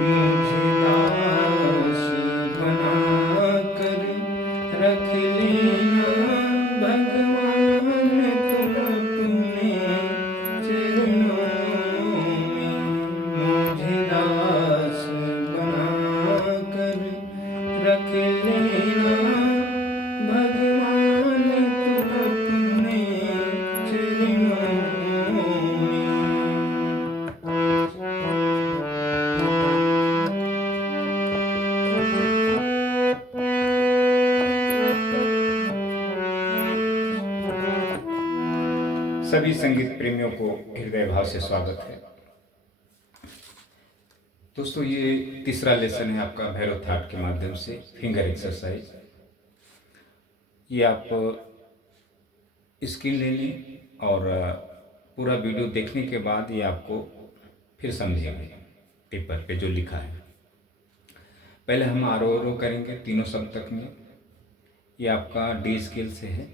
मुझे दास बना कर रख लेना भगवान तुम अपने चरणों में। मुझे दास बना कर रख लेना भगवान तुम अपने चरणों में। सभी संगीत प्रेमियों को हृदय भाव से स्वागत है। दोस्तों, ये तीसरा लेसन है आपका भैरव थाट के माध्यम से फिंगर एक्सरसाइज। ये आप स्क्रीन ले लें और पूरा वीडियो देखने के बाद ये आपको फिर समझेंगे पेपर पे जो लिखा है। पहले हम आरोह करेंगे तीनों सप्तक में। ये आपका डी स्केल से है।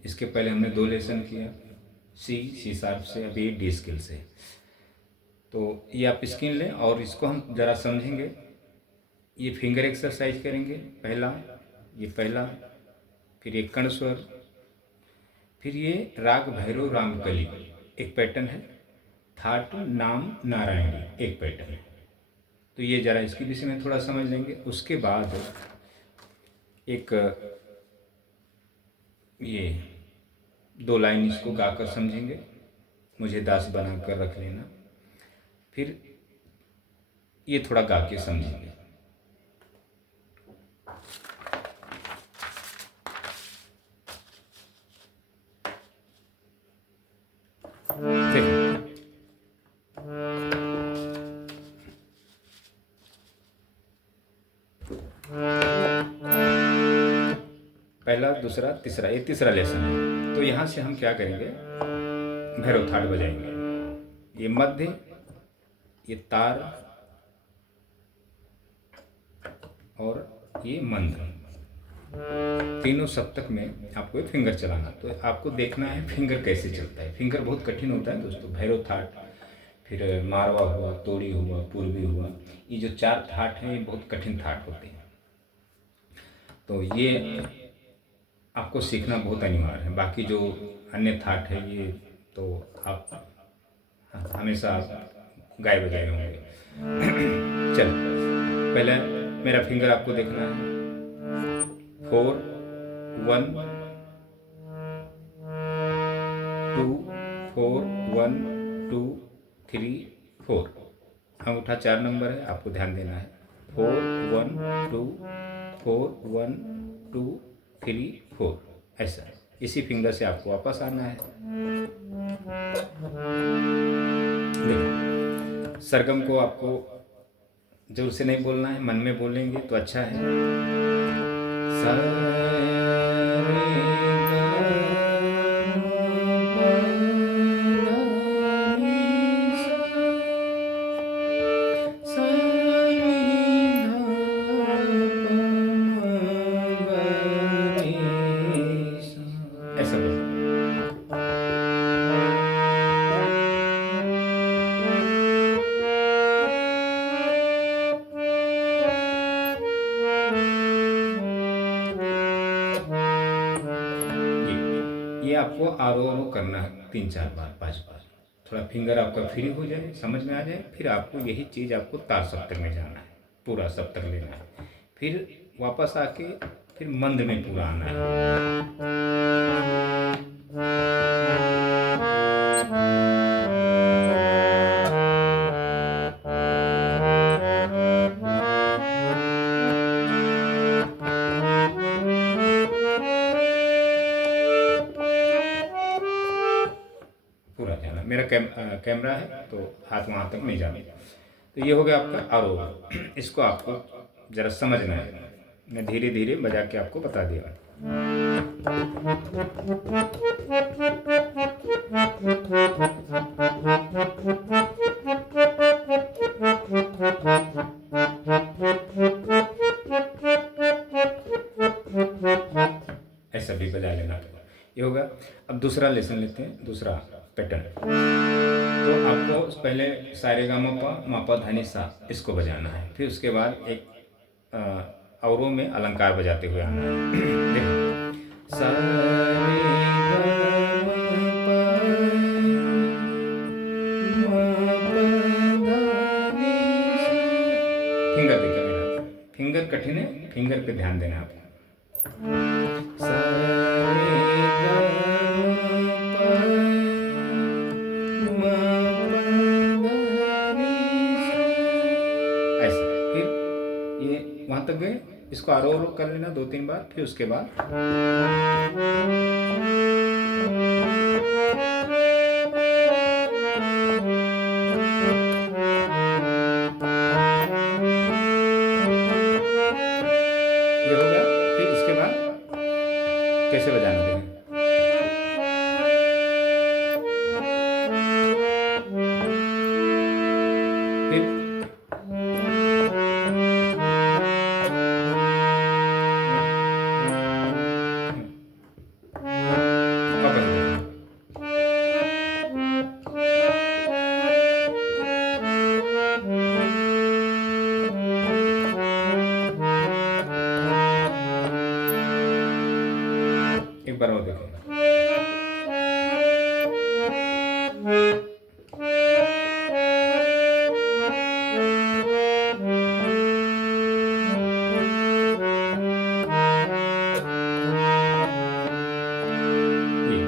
इसके पहले हमने 2 लेसन किया, सी शार्प से, अभी डी स्केल से। तो ये आप स्क्रीन लें और इसको हम ज़रा समझेंगे। ये फिंगर एक्सरसाइज करेंगे। ये पहला, फिर एक कर्ण स्वर, फिर ये राग भैरव रामकली एक पैटर्न है, थाट नाम नारायणी एक पैटर्न है। तो ये ज़रा इसके विषय में थोड़ा समझ लेंगे। उसके बाद एक ये 2 लाइन इसको गाकर समझेंगे, मुझे दास बना कर रख लेना। फिर ये थोड़ा गा के समझेंगे। देखिए, पहला, दूसरा, तीसरा, ये तीसरा लेसन है। तो यहाँ से हम क्या करेंगे, भैरव थाट बजाएंगे। ये मध्य, ये तार और ये मंद, तीनों सप्तक में आपको एक फिंगर चलाना। तो आपको देखना है फिंगर कैसे चलता है। फिंगर बहुत कठिन होता है दोस्तों। भैरव थाट, फिर मारवा हुआ, तोड़ी हुआ, पूर्वी हुआ, ये जो 4 थाट हैं ये बहुत कठिन थाट होते हैं। तो ये आपको सीखना बहुत अनिवार्य है। बाकी जो अन्य थाट है ये तो आप हमेशा गाए बजाए होंगे। चलो, पहले मेरा फिंगर आपको देखना है। 4 1 2 4 1 2 3 4। अंगूठा 4 नंबर है, आपको ध्यान देना है। 4 1 2 4 1 2 3 4, ऐसा। इसी फिंगर से आपको वापस आना है। देखो, सरगम को आपको जोर से नहीं बोलना है, मन में बोलेंगे तो अच्छा है। सा ऐसा बोलो। ये आपको आरोह करना है 3-4 बार, 5 बार। थोड़ा फिंगर आपका फ्री हो जाए, समझ में आ जाए, फिर आपको यही चीज़ आपको तार सप्तक में जाना है, पूरा सप्तक लेना है। फिर वापस आके फिर मंद में पूरा आना है। पूरा जाना। मेरा कैमरा है तो हाथ वहाँ तक नहीं जाना। तो ये हो गया आपका आरोह। इसको आपको ज़रा समझना है। मैं धीरे धीरे बजा के आपको बता दिया। ऐसा भी बजा लेना। ये होगा। अब दूसरा लेसन लेते हैं। दूसरा पैटर्न। तो आपको पहले सारेगामापा धनी सा इसको बजाना है, फिर उसके बाद एक औरों में अलंकार बजाते हुए आना है। देखो सा रे ग म प ध नि सा। फिंगर देखिए मेरा, फिंगर कठिन है, फिंगर पे ध्यान देना है आपको। सा रे ग म प ध नि सा। ऐसा फिर ये वहां तक गए, इसको आरोह कर लेना 2-3 बार, फिर उसके बाद ये हो गया। फिर इसके बाद कैसे बजाना देखें। फिर वापस देखें। एक बार और देखें। ये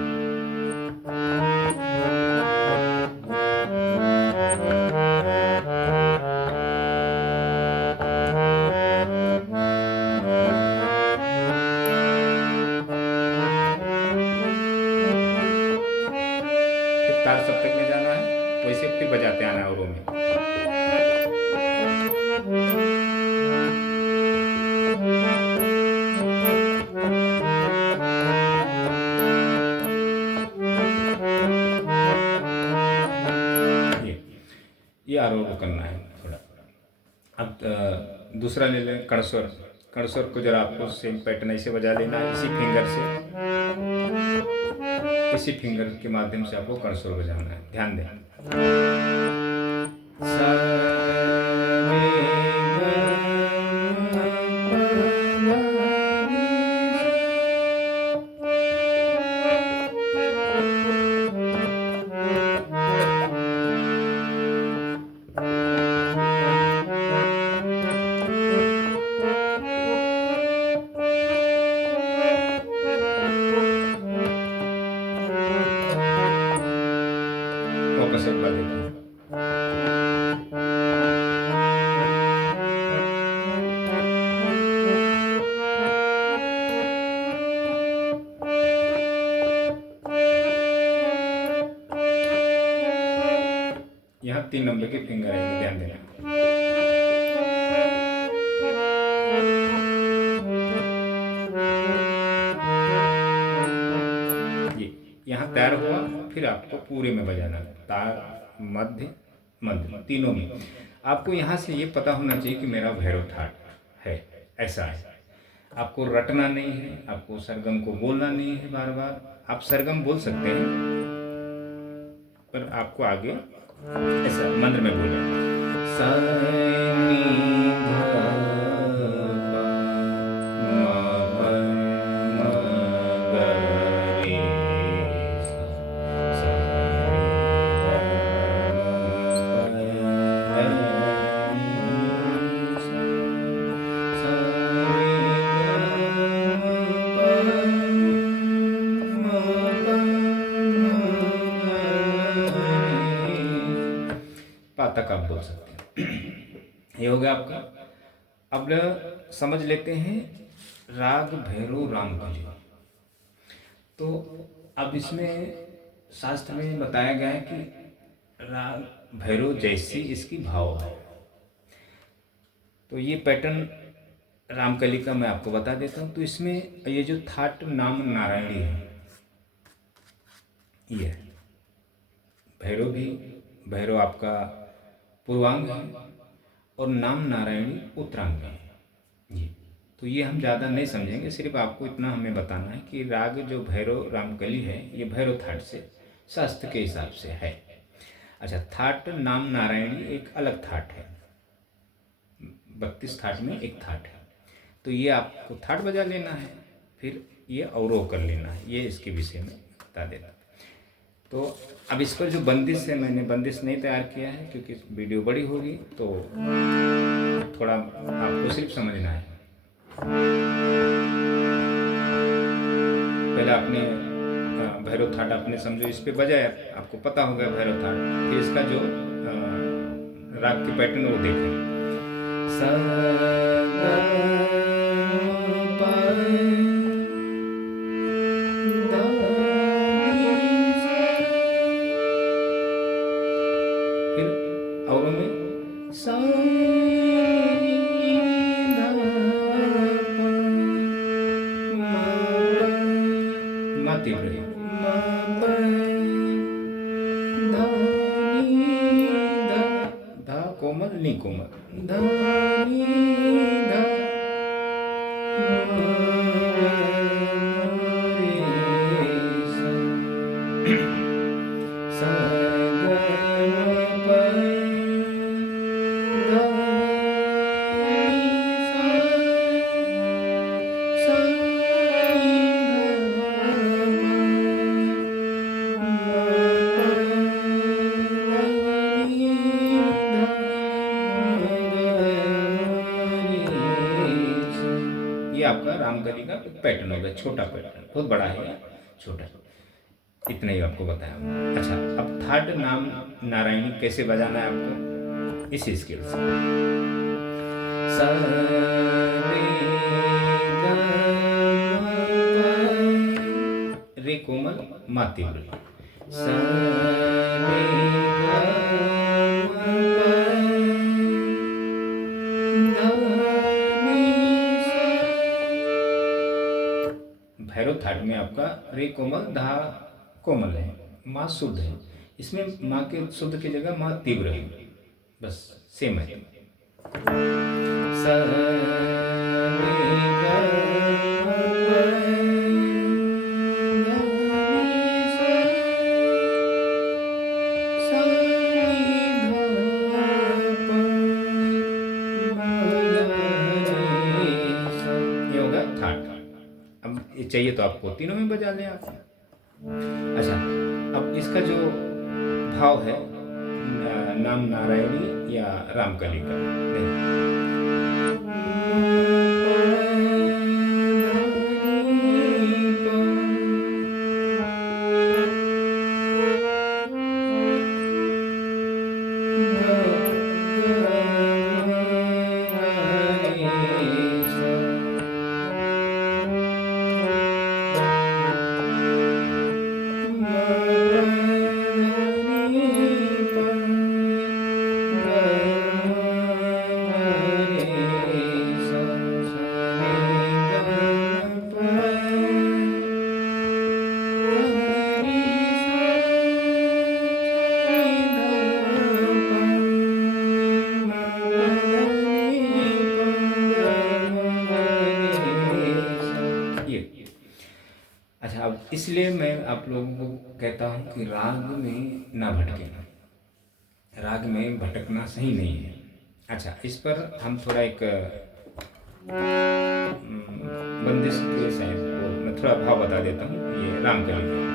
फिर तार सप्तक में जाना है, वैसे फिर बजाते आना है औरों में। ये आरोह करना है थोड़ा। अब दूसरा ले लें कणस्वर। कणस्वर को जरा आपको सेम पैटर्न ऐसे बजा लेना है, इसी फिंगर से, इसी फिंगर के माध्यम से आपको कणस्वर बजाना है। ध्यान दें। सा रे ग म प ध नि सा। वापस एक बार देखिए। यहाँ 3 नंबर के फिंगर आएंगे, ध्यान देना। ये यहाँ तैयार हुआ, फिर आपको पूरे में बजाना है, तार मध्य मध्य तीनों में। आपको यहाँ से ये पता होना चाहिए कि मेरा भैरव ठाट है, ऐसा है। आपको रटना नहीं है, आपको सरगम को बोलना नहीं है बार बार। आप सरगम बोल सकते हैं, पर आपको आगे ऐसा मंत्र में बोले सा नी ध प म प म ग रे सा। सा रे ग म प ध नि सा। सा रे ग म प पा तक आप बोल सकते हैं। ये हो गया आपका। अब समझ लेते हैं राग भैरव रामकली। तो अब इसमें शास्त्र में बताया गया है कि राग भैरव जैसी इसकी भाव है। तो ये पैटर्न रामकली का मैं आपको बता देता हूँ। तो इसमें ये जो थाट नाम नारायणी है, ये है भैरव भी, भैरव आपका पूर्वांग है और नाम नारायणी उत्तरांग है जी। तो ये हम ज़्यादा नहीं समझेंगे, सिर्फ आपको इतना हमें बताना है कि राग जो भैरव रामकली है, ये भैरव थाट से शास्त्र के हिसाब से है। अच्छा, थाट नाम नारायणी एक अलग थाट है, 32 थाट में एक थाट है। तो ये आपको थाट बजा लेना है, फिर ये अवरोह कर लेना है, ये इसके विषय में बता देना। तो अब इस पर जो बंदिश है, मैंने बंदिश नहीं तैयार किया है क्योंकि वीडियो बड़ी होगी, तो थोड़ा आपको सिर्फ समझना है। पहले आपने भैरव थाट आपने समझो, इस पे बजाया, आपको पता होगा भैरव थाट, फिर इसका जो राग के पैटर्न वो देखें। सा गा पा धा नी सा, फिर और में सा नी धा पा मा पा, मा तीव्र है, मा पा धा नी धा, धा कोमल नी कोमल, धा नी धा मा रे सा, सा गा मा पा धा नी सा, सा नी धा पा मा पा धा नी धा मा रे सा। ये आपका रामकली का पैटर्न हो गया, छोटा पैटर्न, बहुत बड़ा है, छोटा, इतना ही आपको बताया। अच्छा, अब थर्ड नाम नारायणी कैसे बजाना है आपको, इसी स्केल से। सा रे गा मा पा, रे कोमल मा तीव्र, सा रे गा मा पा धा नी सा। भैरव थाट में आपका रे कोमल, धा कोमल है, माँ शुद्ध है, इसमें माँ के शुद्ध की जगह माँ तीव्र है, बस सेम है। सा रे गा मा पा धा नी सा, सा नी धा पा मा रे सा। ये होगा थाट। अब ये चाहिए तो आपको तीनों में बजा लें आप। अच्छा, अब इसका जो भाव है नाम नारायणी या रामकली का, नहीं, अच्छा, अब इसलिए मैं आप लोगों को कहता हूँ कि राग में ना भटकें, राग में भटकना सही नहीं है। अच्छा, इस पर हम थोड़ा एक बंदिश के साइड को मैं थोड़ा भाव बता देता हूँ, ये रामकली का।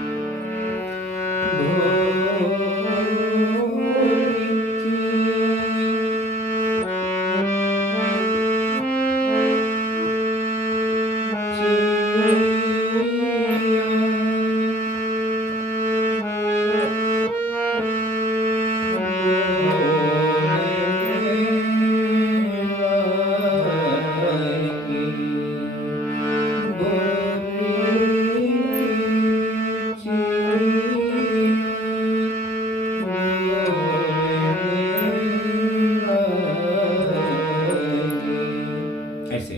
ऐसे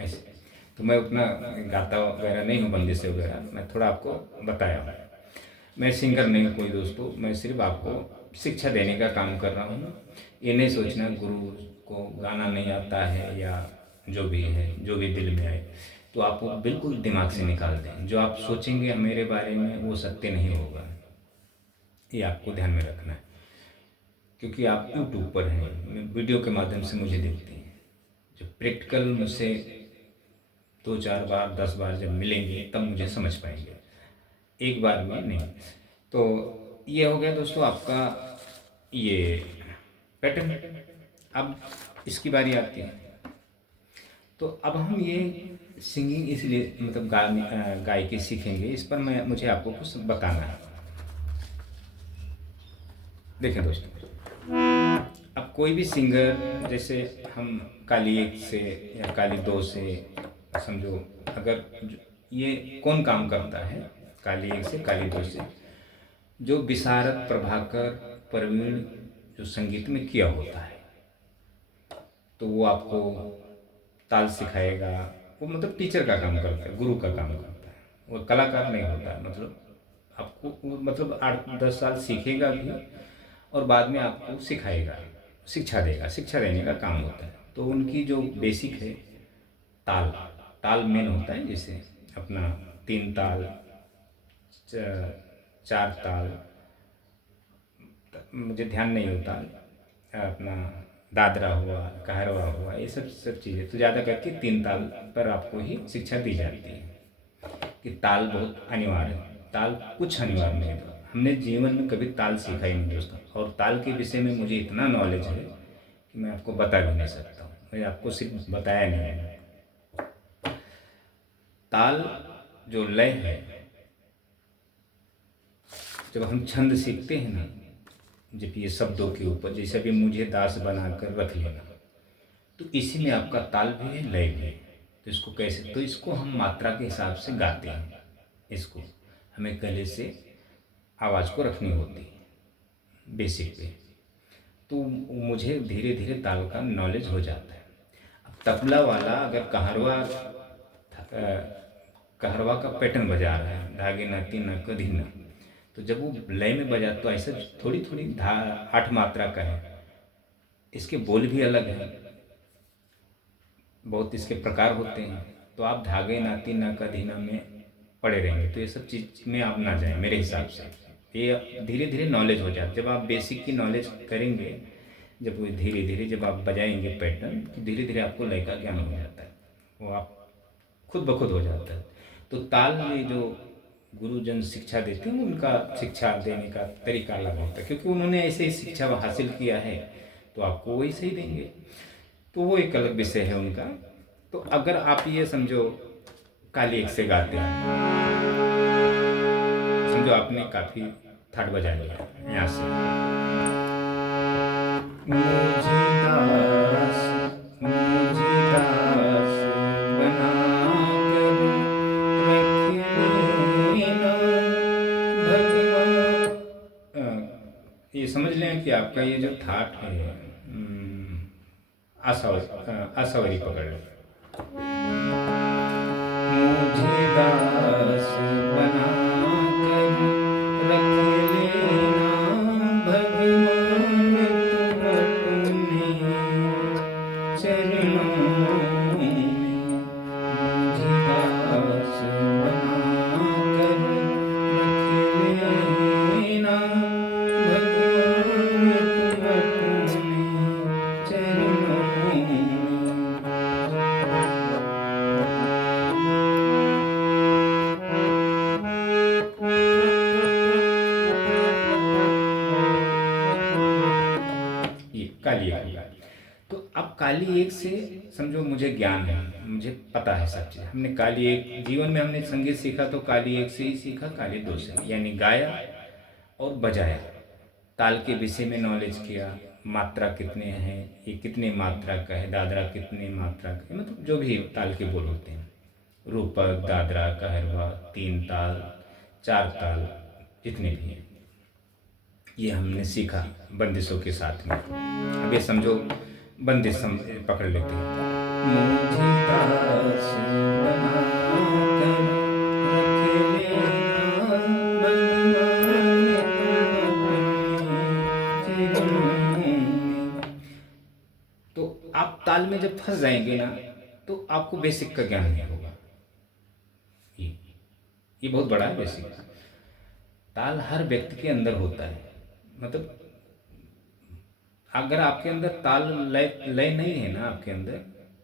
ऐसे, तो मैं उतना गाता वगैरह नहीं हूँ, बंदिश वगैरह, मैं थोड़ा आपको बताया हूँ। मैं सिंगर नहीं हूँ कोई दोस्तों, मैं सिर्फ आपको शिक्षा देने का काम कर रहा हूँ। ये नहीं सोचना गुरु को गाना नहीं आता है या जो भी है, जो भी दिल में आए, तो आप वो बिल्कुल दिमाग से निकाल दें। जो आप सोचेंगे मेरे बारे में वो सत्य नहीं होगा, ये आपको ध्यान में रखना है। क्योंकि आप यूट्यूब पर हैं, वीडियो के माध्यम से मुझे देखते हैं। जब प्रैक्टिकल मुझसे 2-4 बार 10 बार जब मिलेंगे तब मुझे समझ पाएंगे, एक बार में नहीं। तो ये हो गया दोस्तों आपका ये पैटर्न। अब इसकी बारी आती है। तो अब हम ये सिंगिंग इसलिए मतलब गायकी सीखेंगे, इस पर मुझे आपको कुछ बताना है। देखें दोस्तों, अब कोई भी सिंगर, जैसे हम काली एक से या काली दो से समझो, अगर ये कौन काम करता है काली एक से काली दो से, जो विशारद प्रभाकर प्रवीण जो संगीत में किया होता है, तो वो आपको ताल सिखाएगा। वो मतलब टीचर का काम करता है, गुरु का काम करता है, वो कलाकार नहीं होता है। मतलब आपको वो मतलब 8-10 साल सीखेगा भी और बाद में आपको सिखाएगा, शिक्षा देगा, शिक्षा देने का काम होता है। तो उनकी जो बेसिक है ताल, ताल मेन होता है। जैसे अपना 3 ताल, 4 ताल, मुझे ध्यान नहीं होता, अपना दादरा हुआ, कहरवा हुआ, ये सब चीज़ें तो ज़्यादा करके 3 ताल पर आपको ही शिक्षा दी जाती है कि ताल बहुत अनिवार्य है। ताल कुछ अनिवार्य नहीं है, हमने जीवन में कभी ताल सीखा ही नहीं दोस्तों। और ताल के विषय में मुझे इतना नॉलेज है कि मैं आपको बता भी नहीं सकता हूँ, मैं आपको सिर्फ बताया नहीं है। ताल जो लय है, जब हम छंद सीखते हैं ना, जब ये शब्दों के ऊपर, जैसे भी मुझे दास बनाकर रख लेना, तो इसी में आपका ताल भी है, लय भी है। तो इसको कैसे, तो इसको हम मात्रा के हिसाब से गाते हैं। इसको हमें गले से आवाज़ को रखनी होती है बेसिक पे। तो मुझे धीरे धीरे ताल का नॉलेज हो जाता है। अब तबला वाला अगर कहरवा का पैटर्न बजा रहा है, धागे ना तीन ना कधी ना, तो जब वो लय में बजा तो ऐसे थोड़ी थोड़ी 8 मात्रा का है। इसके बोल भी अलग हैं, बहुत इसके प्रकार होते हैं। तो आप धागे नाती ना का धीना में पड़े रहेंगे, तो ये सब चीज़ में आप ना जाएं मेरे हिसाब से। ये धीरे धीरे नॉलेज हो जाता है। जब आप बेसिक की नॉलेज करेंगे, जब वो धीरे धीरे जब आप बजाएंगे पैटर्न, तो धीरे धीरे आपको लय का ज्ञान हो जाता है, वो आप खुद ब खुद हो जाता है। तो ताल में जो गुरुजन शिक्षा देते हैं, उनका शिक्षा देने का तरीका अलग होता है, क्योंकि उन्होंने ऐसे ही शिक्षा हासिल किया है, तो आपको वही सही देंगे। तो वो एक अलग विषय है उनका। तो अगर आप ये समझो काली एक से गाते हैं, समझो आपने काफ़ी थाट बजा लिया यहाँ से, मुझे दास बना कर रख लेना भगवान। ये समझ लें कि आपका ये जो थाट है, आसावरी पकड़ लो। मुझे दास बना कर रख लेना भगवान, तुम अपने चरणों में। मुझे दास बना कर रख लेना भगवान, तुम अपने चरणों में। ये काली एक हो गई। तो अब काली एक से समझो मुझे ज्ञान है, मुझे पता है सब चीज़। हमने काली एक, जीवन में हमने संगीत सीखा तो काली एक से ही सीखा, काली दो से, यानी गाया और बजाया। ताल के विषय में नॉलेज किया, मात्रा कितने हैं, ये कितने मात्रा का है, दादरा कितने मात्रा का है, मतलब जो भी ताल के बोल होते हैं, रूपक, दादरा, कहरवा, 3 ताल, 4 ताल, जितने भी हैं, ये हमने सीखा बंदिशों के साथ में। अब ये समझो बंदिश हम पकड़ लेते हैं। मुझे दास बना कर रख लेना भगवान, तुम अपने में जब फंस जाएंगे ना तो आपको बेसिक का ज्ञान नहीं होगा। ये ये बहुत बड़ा है बेसिक। ताल हर व्यक्ति के अंदर होता है, मतलब अगर आपके अंदर ताल लय लय नहीं है ना आपके अंदर,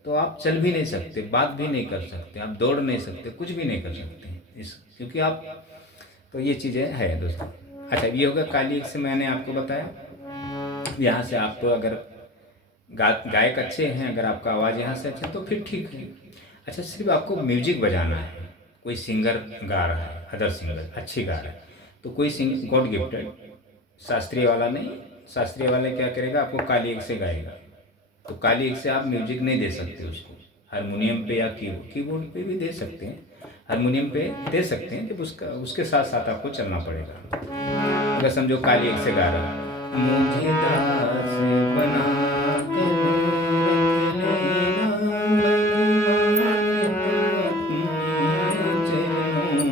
तो आप चल भी नहीं सकते, बात भी नहीं कर सकते, आप दौड़ नहीं सकते, कुछ भी नहीं कर सकते इस, क्योंकि आप, तो ये चीज़ें है दोस्तों। अच्छा, ये होगा काली एक से मैंने आपको बताया। यहाँ से आप तो अगर गायक अच्छे हैं, अगर आपका आवाज़ यहाँ से अच्छा तो फिर ठीक है। अच्छा, सिर्फ आपको म्यूजिक बजाना है। कोई सिंगर गा रहा है, अदर सिंगर अच्छी गा रहा है, तो कोई सिंग गॉड गिफ्टेड, शास्त्रीय वाला नहीं। शास्त्रीय वाले क्या करेगा, आपको काली एक से गाएगा, तो काली एक से आप म्यूजिक नहीं दे सकते उसको। हारमोनियम पे या कीबोर्ड पे भी दे सकते हैं, हारमोनियम पे दे सकते हैं, जब उसका उसके साथ साथ आपको चलना पड़ेगा। अगर समझो काली एक से गा रहा है, मुझे दास बना के रख लेना भगवान अपने चरणों में,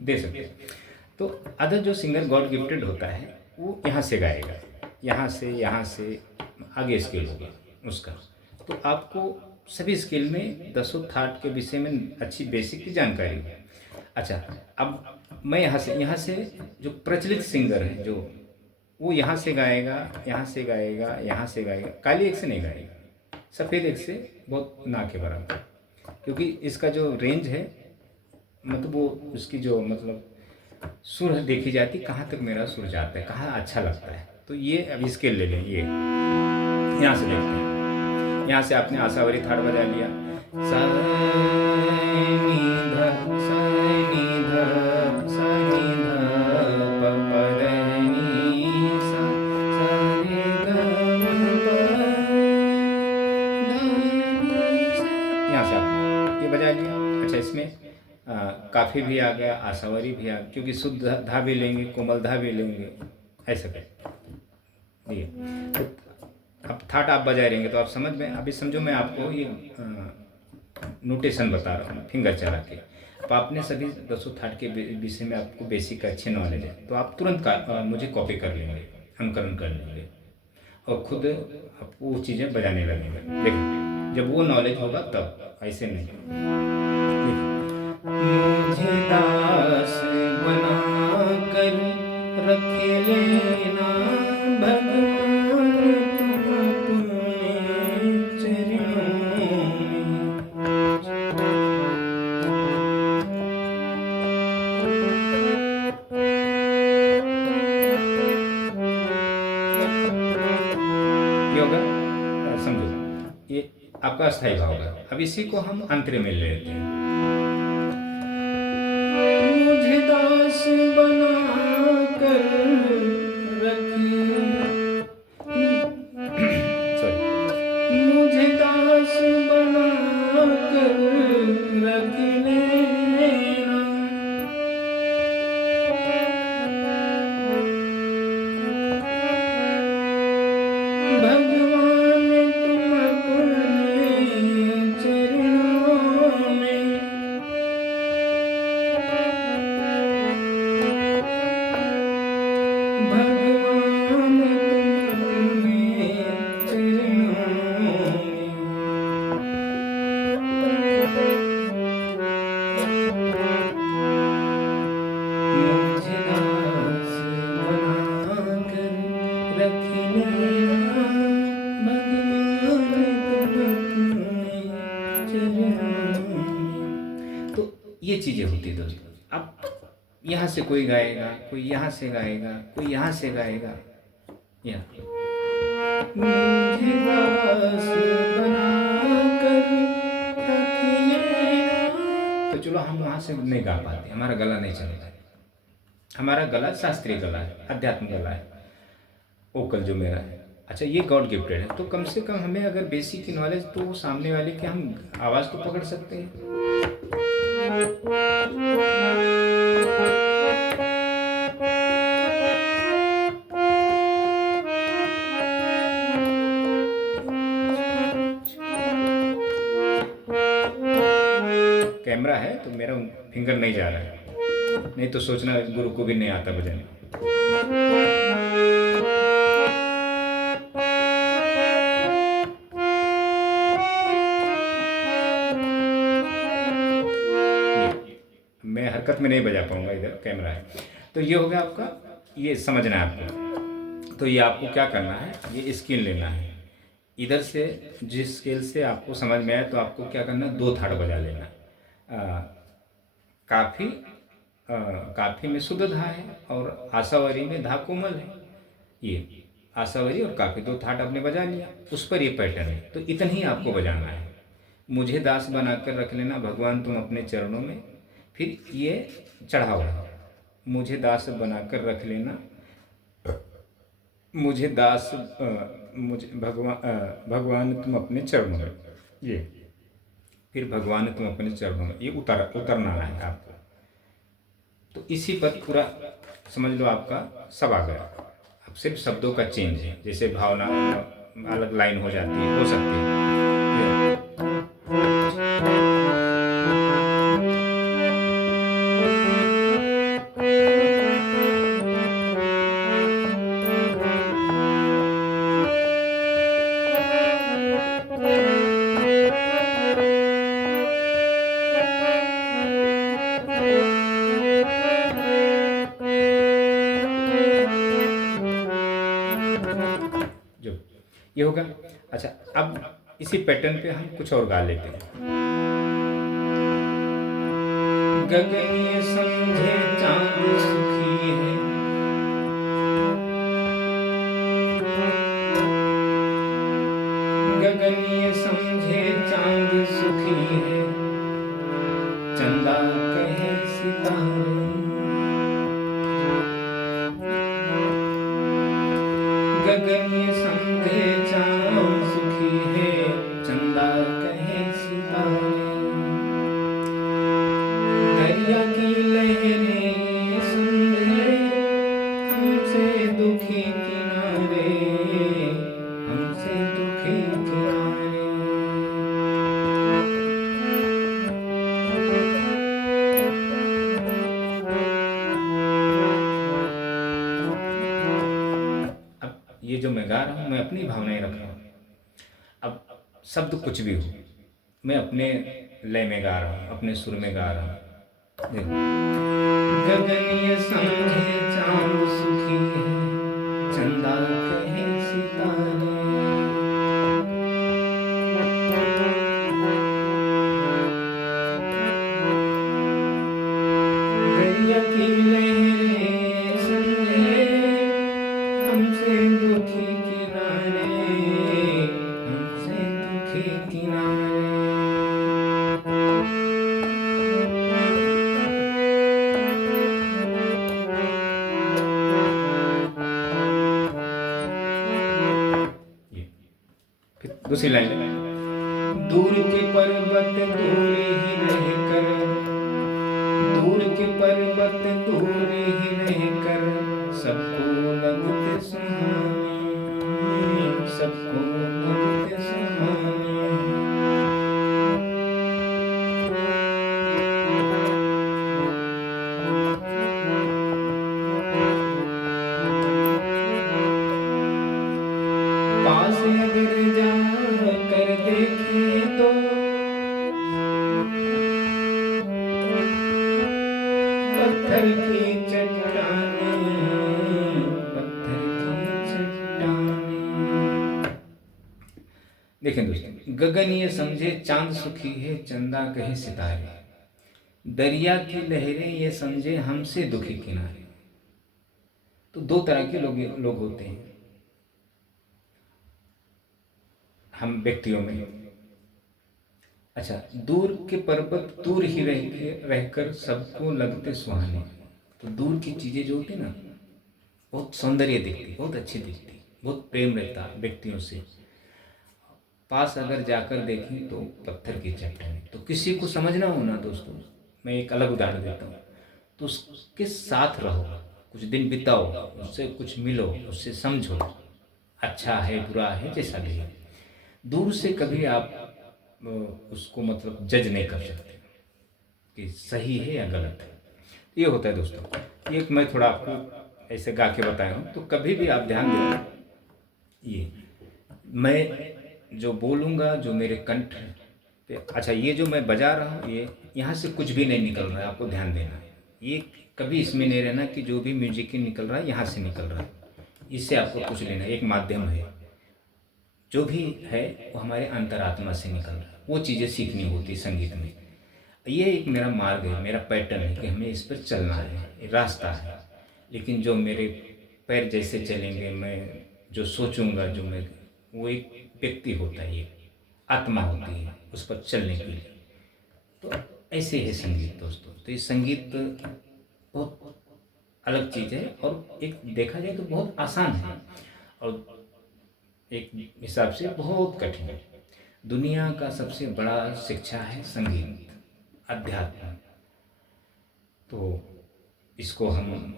दे सकते हैं। तो अदर जो सिंगर गॉड गिफ्टेड होता है वो यहाँ से गाएगा, यहाँ से आगे स्केल होगा उसका। तो आपको सभी स्केल में दसों थाट के विषय में अच्छी बेसिक की जानकारी है। अच्छा, अब मैं यहाँ से जो प्रचलित सिंगर है जो, वो यहाँ से गाएगा, यहाँ से गाएगा, यहाँ से गाएगा, काली एक से नहीं गाएगा, सफ़ेद एक से बहुत ना के बराबर, क्योंकि इसका जो रेंज है, मतलब वो उसकी जो मतलब सुर देखी जाती, कहाँ तक मेरा सुर जाता है, कहाँ अच्छा लगता है। तो ये अब स्केल ले लें, ये यहाँ से देखते हैं। यहाँ से आपने आशावरी थाट बजा लिया, सा नी ध सा नी ध सा नी ध प प ध नी सा सा रे ग म प ध नी सा, यहाँ से आपने ये बजा लिया। अच्छा, इसमें काफ़ी भी आ गया, आशावरी भी आ गया, क्योंकि शुद्ध धा भी लेंगे, कोमल धा भी लेंगे, ऐसा करें ये। तो अब थाट आप बजाए रहेंगे तो आप समझ में, अभी समझो मैं आपको ये नोटेशन बता रहा हूँ फिंगर चला के, तो आपने सभी दसों थाट के विषय में आपको बेसिक अच्छे नॉलेज है, तो आप तुरंत मुझे कॉपी कर लेंगे, अनुकरण कर लेंगे और खुद आप वो चीज़ें बजाने लगेंगे। देखिए, जब वो नॉलेज होगा तब, ऐसे नहीं। मुझे दास बना कर रख लेना भगवान तुम अपने चरणों में। ये होगा, समझो, ये आपका अस्थायी भाव होगा। अब इसी को हम अंतरे में ले लेते हैं। मुझे दास बना कर रख सॉरी मुझे दास बना कर रख लेना भगवान तुम अपने चरणों में। भगवान तुम अपने चरणों में। मुझे दास बना कर रख लेना भगवान तुम अपने चरणों में। तो ये चीज़ें होती है दोस्तों। अब यहाँ से कोई गाएगा, कोई यहाँ से गाएगा, कोई यहाँ से गाएगा, यहाँ मुझे दास बना कर रख लेना, तो चलो हम वहाँ से नहीं गा पाते, हमारा गला नहीं चलेगा। हमारा गला शास्त्रीय गला है, अध्यात्म गला है, वोकल जो मेरा है। अच्छा, ये गॉड गिफ्टेड है, तो कम से कम हमें अगर बेसिक की नॉलेज, तो सामने वाले की हम आवाज़ को पकड़ सकते हैं। कैमरा है तो मेरा फिंगर नहीं जा रहा है, नहीं तो सोचना गुरु को भी नहीं आता बजाना। मैं हरकत में नहीं बजा पाऊंगा, इधर कैमरा है। तो ये हो गया आपका, ये समझना है आपको। तो ये आपको क्या करना है, ये स्केल लेना है। इधर से जिस स्केल से आपको समझ में आए तो आपको क्या करना है, 2 थाट बजा लेना। काफ़ी काफ़ी में शुद्ध धा है और आशावरी में धा कोमल है। ये आशावरी और काफ़ी 2 थाट आपने बजा लिया, उस पर ये पैटर्न है। तो इतना ही आपको बजाना है। मुझे दास बनाकर रख लेना भगवान तुम अपने चरणों में, फिर ये चढ़ा हुआ, मुझे दास बनाकर रख लेना, मुझे दास मुझे भगवान तुम अपने चरणों में, ये फिर भगवान तुम अपने चरणों में, ये उतरना है आपको। तो इसी पर पूरा समझ लो आपका सब आ गया। अब सिर्फ शब्दों का चेंज है, जैसे भावना अलग लाइन हो जाती है, हो सकती है। जो ये होगा। अच्छा, अब इसी पैटर्न पे हम कुछ और गा लेते हैं। गगन समझे चांद सुखी है, गगन समझे चांद सुखी है, चंदा कहे सितारे, गगन समझे चांद सुखी है, चंदा कहे सितारे, दरिया की लहरें समझे हमसे दुखी किनारे, हमसे दुखी किनारे। अब ये जो मैं गा रहा हूँ, मैं अपनी भावनाएं रख रहा हूँ। अब शब्द कुछ भी हो, मैं अपने लय में गा रहा हूँ, अपने सुर में गा रहा हूँ। गगन समझे चांद सुखी है, चंदा कहे सितारे, दरिया की लहरें समझे हमसे दुखी किनारे, हमसे दुखी किनारे। दूसरी लाइन, दूर के पर्वत दूर ही रहकर, दूर के पर्वत दूर ही रहकर, सबको लगते सुहाने, सबको लगते सुहाने। पास अगर जा कर देखे तो पत्थर की चट्टानें, पत्थर की चट्टानें। देखें दोस्तों, गगन ये समझे चांद सुखी है, चंदा कहे सितारे, दरिया की लहरें ये समझे हमसे दुखी किनारे। तो 2 तरह के लोग होते हैं हम व्यक्तियों में। अच्छा, दूर के पर्वत दूर ही रहकर सबको लगते सुहाने। तो दूर की चीज़ें जो होती ना, बहुत सौंदर्य दिखती, बहुत अच्छी दिखती, बहुत प्रेम रहता व्यक्तियों से। पास अगर जाकर देखें तो पत्थर की चट्टानें। तो किसी को समझना हो ना दोस्तों, मैं एक अलग उदाहरण देता हूँ, तो उसके साथ रहो, कुछ दिन बिताओ, उससे कुछ मिलो, उससे समझो, अच्छा है बुरा है जैसा भी है। दूर से कभी आप उसको मतलब जज नहीं कर सकते। कि सही है या गलत है। ये होता है दोस्तों। ये मैं थोड़ा आपको ऐसे गा के बताया हूँ, तो कभी भी आप ध्यान देना, ये मैं जो बोलूँगा, जो मेरे कंठ पे, अच्छा ये जो मैं बजा रहा हूँ, ये यहाँ से कुछ भी नहीं निकल रहा है, आपको ध्यान देना है। ये कभी इसमें नहीं रहना कि जो भी म्यूजिक निकल रहा है यहाँ से निकल रहा है, इससे आपको कुछ लेना है। एक माध्यम है, जो भी है वो हमारे अंतरात्मा से निकल रहा है, वो चीज़ें सीखनी होती है संगीत में। ये एक मेरा मार्ग है, मेरा पैटर्न है कि हमें इस पर चलना है, ये रास्ता है। लेकिन जो मेरे पैर जैसे चलेंगे, मैं जो सोचूंगा, जो मैं, वो एक व्यक्ति होता है, ये आत्मा होती है उस पर चलने के लिए। तो ऐसे है संगीत दोस्तों। तो ये संगीत बहुत अलग चीज़ है, और एक देखा जाए तो बहुत आसान है, और एक हिसाब से बहुत कठिन है। दुनिया का सबसे बड़ा शिक्षा है संगीत, अध्यात्म। तो इसको हम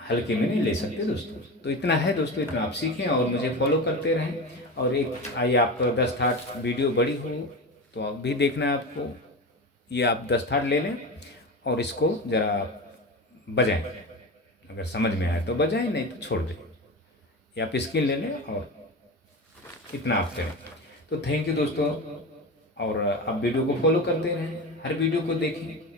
हल्के में नहीं ले सकते दोस्तों। तो इतना है दोस्तों, इतना आप सीखें और मुझे फॉलो करते रहें। और एक आइए, आपको 10 थाट वीडियो बड़ी हो तो अब भी देखना है आपको, ये आप 10 थाट ले लें और इसको ज़रा बजाएं। अगर समझ में आए तो बजाएं, नहीं तो छोड़ दें, या आप स्क्रीन ले लें और इतना आप करें। तो थैंक यू दोस्तों, और आप वीडियो को फॉलो करते रहें, हर वीडियो को देखें।